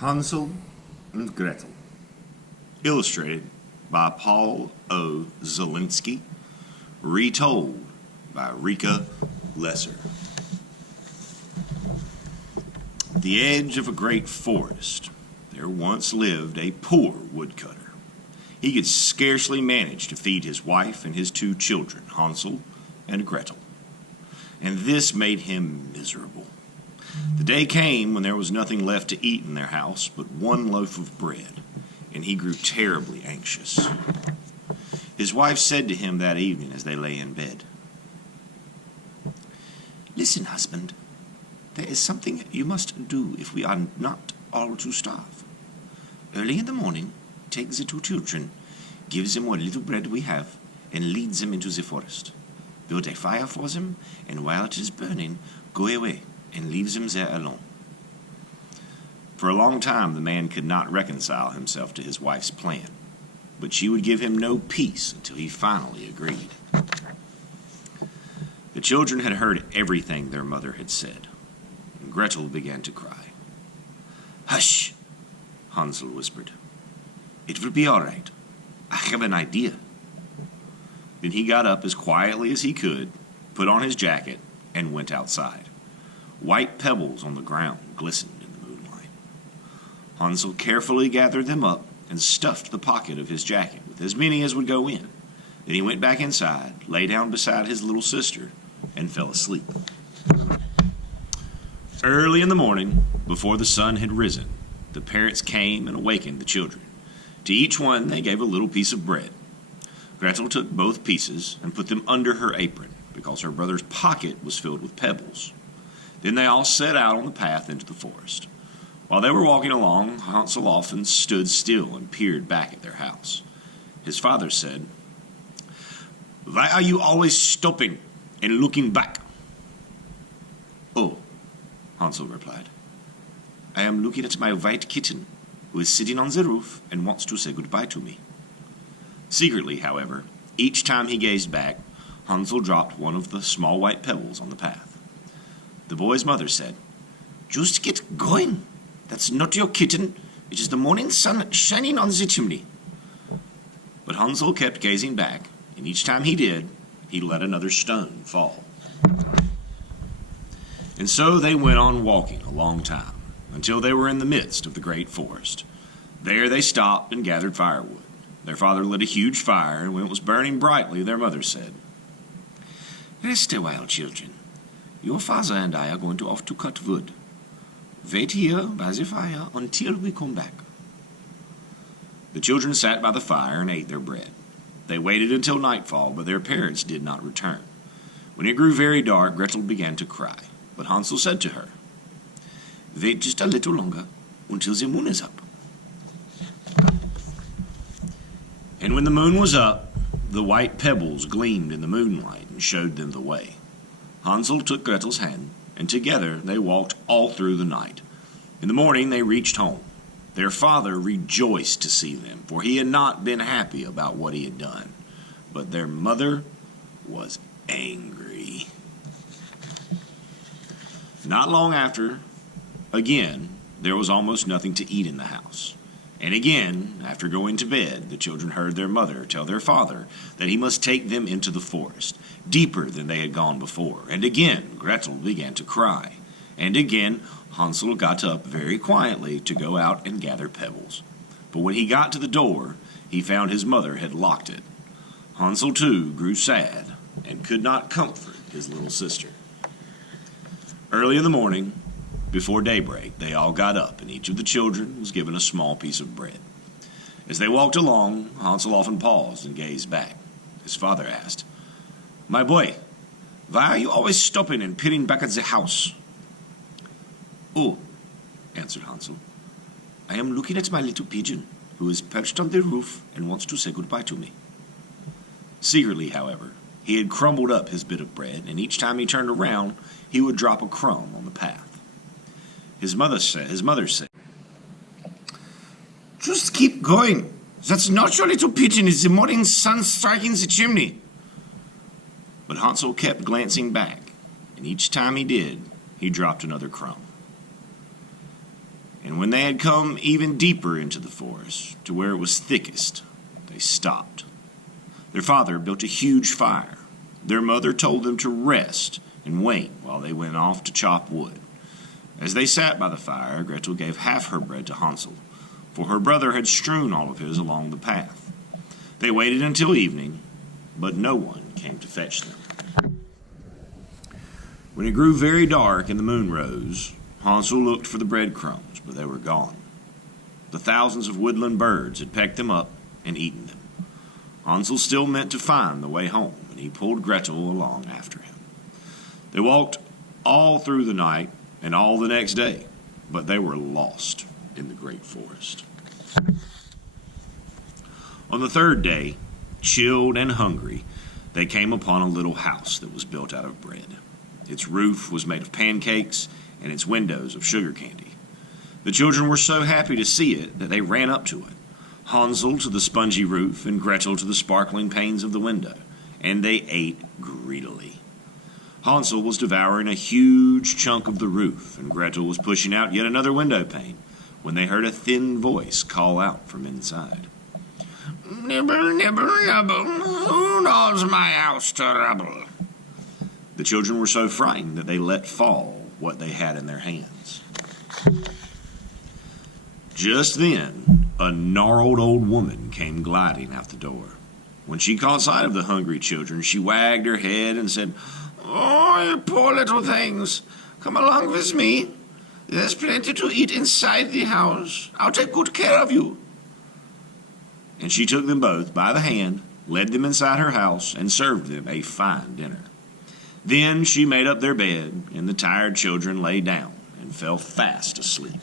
Hansel and Gretel. Illustrated by Paul O. Zielinski. Retold by Rika Lesser. At the edge of a great forest, there once lived a poor woodcutter. He could scarcely manage to feed his wife and his 2 children, Hansel and Gretel. And this made him miserable. The day came when there was nothing left to eat in their house but 1 loaf of bread, and he grew terribly anxious. His wife said to him that evening as they lay in bed, "Listen, husband, there is something you must do if we are not all to starve. Early in the morning, take the 2 children, give them what little bread we have, and lead them into the forest. Build a fire for them, and while it is burning, go away and leave them there alone." For a long time the man could not reconcile himself to his wife's plan, but she would give him no peace until he finally agreed. The children had heard everything their mother had said, and Gretel began to cry. "Hush," Hansel whispered. "It will be all right. I have an idea." Then he got up as quietly as he could, put on his jacket, and went outside. White pebbles on the ground glistened in the moonlight. Hansel carefully gathered them up and stuffed the pocket of his jacket with as many as would go in. Then he went back inside, lay down beside his little sister, and fell asleep. Early in the morning, before the sun had risen, the parents came and awakened the children. To each one they gave a little piece of bread. Gretel took both pieces and put them under her apron, because her brother's pocket was filled with pebbles. Then they all set out on the path into the forest. While they were walking along, Hansel often stood still and peered back at their house. His father said, "Why are you always stopping and looking back?" "Oh," Hansel replied, "I am looking at my white kitten, who is sitting on the roof and wants to say goodbye to me." Secretly, however, each time he gazed back, Hansel dropped one of the small white pebbles on the path. The boy's mother said, "Just get going. That's not your kitten. It is the morning sun shining on the chimney." But Hansel kept gazing back, and each time he did, he let another stone fall. And so they went on walking a long time, until they were in the midst of the great forest. There they stopped and gathered firewood. Their father lit a huge fire, and when it was burning brightly, their mother said, "Rest a while, children. Your father and I are going to off to cut wood. Wait here by the fire until we come back." The children sat by the fire and ate their bread. They waited until nightfall, but their parents did not return. When it grew very dark, Gretel began to cry, but Hansel said to her, "Wait just a little longer until the moon is up." And when the moon was up, the white pebbles gleamed in the moonlight and showed them the way. Hansel took Gretel's hand, and together they walked all through the night. In the morning they reached home. Their father rejoiced to see them, for he had not been happy about what he had done. But their mother was angry. Not long after, again, there was almost nothing to eat in the house. And again, after going to bed, the children heard their mother tell their father that he must take them into the forest, deeper than they had gone before. And again, Gretel began to cry. And again, Hansel got up very quietly to go out and gather pebbles. But when he got to the door, he found his mother had locked it. Hansel, too, grew sad and could not comfort his little sister. Early in the morning, before daybreak, they all got up, and each of the children was given a small piece of bread. As they walked along, Hansel often paused and gazed back. His father asked, "My boy, why are you always stopping and peering back at the house?" "Oh," answered Hansel, "I am looking at my little pigeon, who is perched on the roof and wants to say goodbye to me." Secretly, however, he had crumbled up his bit of bread, and each time he turned around, he would drop a crumb on the path. His mother said, "Just keep going. That's not your little pigeon. It's the morning sun striking the chimney." But Hansel kept glancing back, and each time he did, he dropped another crumb. And when they had come even deeper into the forest, to where it was thickest, they stopped. Their father built a huge fire. Their mother told them to rest and wait while they went off to chop wood. As they sat by the fire, Gretel gave half her bread to Hansel, for her brother had strewn all of his along the path. They waited until evening, but no one came to fetch them. When it grew very dark and the moon rose, Hansel looked for the breadcrumbs, but they were gone. The thousands of woodland birds had pecked them up and eaten them. Hansel still meant to find the way home, and he pulled Gretel along after him. They walked all through the night and all the next day, but they were lost in the great forest. On the third day, chilled and hungry, they came upon a little house that was built out of bread. Its roof was made of pancakes, and its windows of sugar candy. The children were so happy to see it that they ran up to it, Hansel to the spongy roof and Gretel to the sparkling panes of the window, and they ate greedily. Hansel was devouring a huge chunk of the roof, and Gretel was pushing out yet another window pane, when they heard a thin voice call out from inside. "Nibble, nibble, nubble, who knows my house to rubble?" The children were so frightened that they let fall what they had in their hands. Just then, a gnarled old woman came gliding out the door. When she caught sight of the hungry children, she wagged her head and said, "Oh, you poor little things, come along with me. There's plenty to eat inside the house. I'll take good care of you." And she took them both by the hand, led them inside her house, and served them a fine dinner. Then she made up their bed, and the tired children lay down and fell fast asleep.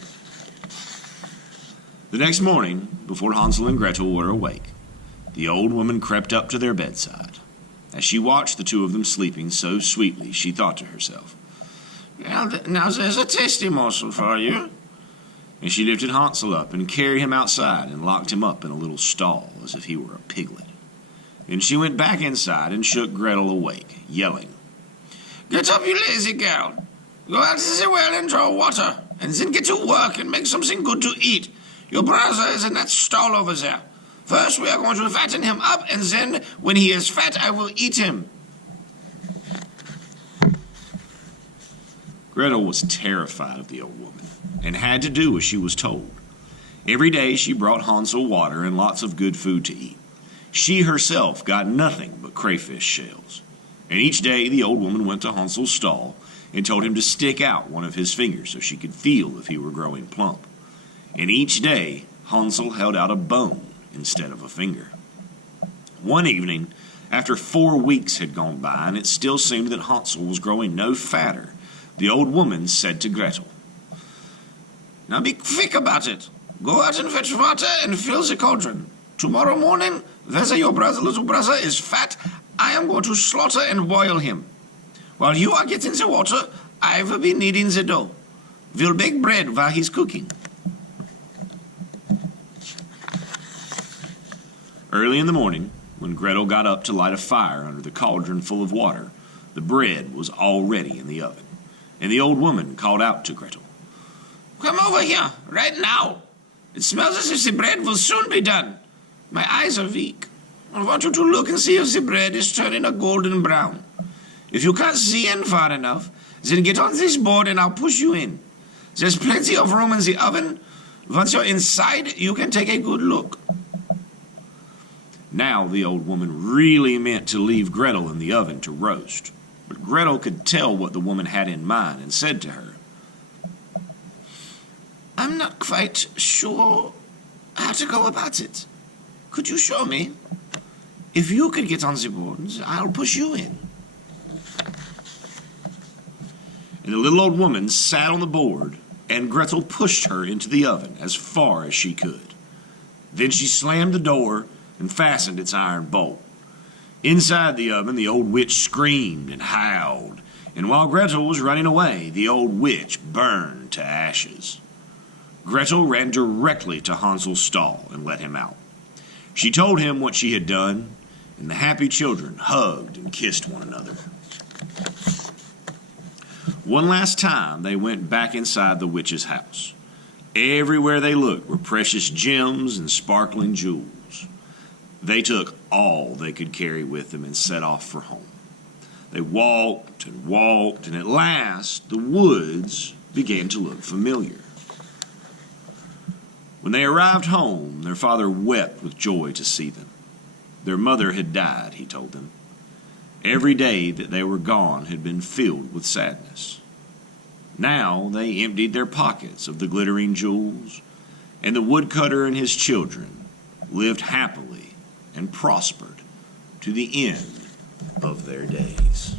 The next morning, before Hansel and Gretel were awake, the old woman crept up to their bedside. As she watched the two of them sleeping so sweetly, she thought to herself, Now there's a tasty morsel for you." and she lifted Hansel up and carried him outside and locked him up in a little stall as if he were a piglet. Then she went back inside and shook Gretel awake, yelling, "Get up, you lazy girl. Go out to the well and draw water, and then get to work and make something good to eat. Your brother is in that stall over there. First we are going to fatten him up, and then, when he is fat, I will eat him." Gretel was terrified of the old woman and had to do as she was told. Every day she brought Hansel water and lots of good food to eat. She herself got nothing but crayfish shells. And each day the old woman went to Hansel's stall and told him to stick out one of his fingers so she could feel if he were growing plump. And each day Hansel held out a bone instead of a finger. One evening, after 4 weeks had gone by and it still seemed that Hansel was growing no fatter, the old woman said to Gretel, "Now be quick about it. Go out and fetch water and fill the cauldron. Tomorrow morning, whether your little brother is fat, I am going to slaughter and boil him. While you are getting the water, I will be kneading the dough. We'll bake bread while he's cooking." Early in the morning, when Gretel got up to light a fire under the cauldron full of water, the bread was already in the oven, and the old woman called out to Gretel, "Come over here, right now. It smells as if the bread will soon be done. My eyes are weak. I want you to look and see if the bread is turning a golden brown. If you can't see in far enough, then get on this board and I'll push you in. There's plenty of room in the oven. Once you're inside, you can take a good look." Now the old woman really meant to leave Gretel in the oven to roast, but Gretel could tell what the woman had in mind and said to her, "I'm not quite sure how to go about it. Could you show me? If you could get on the board, I'll push you in." And the little old woman sat on the board, and Gretel pushed her into the oven as far as she could. Then she slammed the door and fastened its iron bolt. Inside the oven, the old witch screamed and howled, and while Gretel was running away, the old witch burned to ashes. Gretel ran directly to Hansel's stall and let him out. She told him what she had done, and the happy children hugged and kissed one another. One last time they went back inside the witch's house. Everywhere they looked were precious gems and sparkling jewels. They took all they could carry with them and set off for home. They walked and walked, and at last the woods began to look familiar. When they arrived home, their father wept with joy to see them. Their mother had died, he told them. Every day that they were gone had been filled with sadness. Now they emptied their pockets of the glittering jewels, and the woodcutter and his children lived happily and prospered to the end of their days.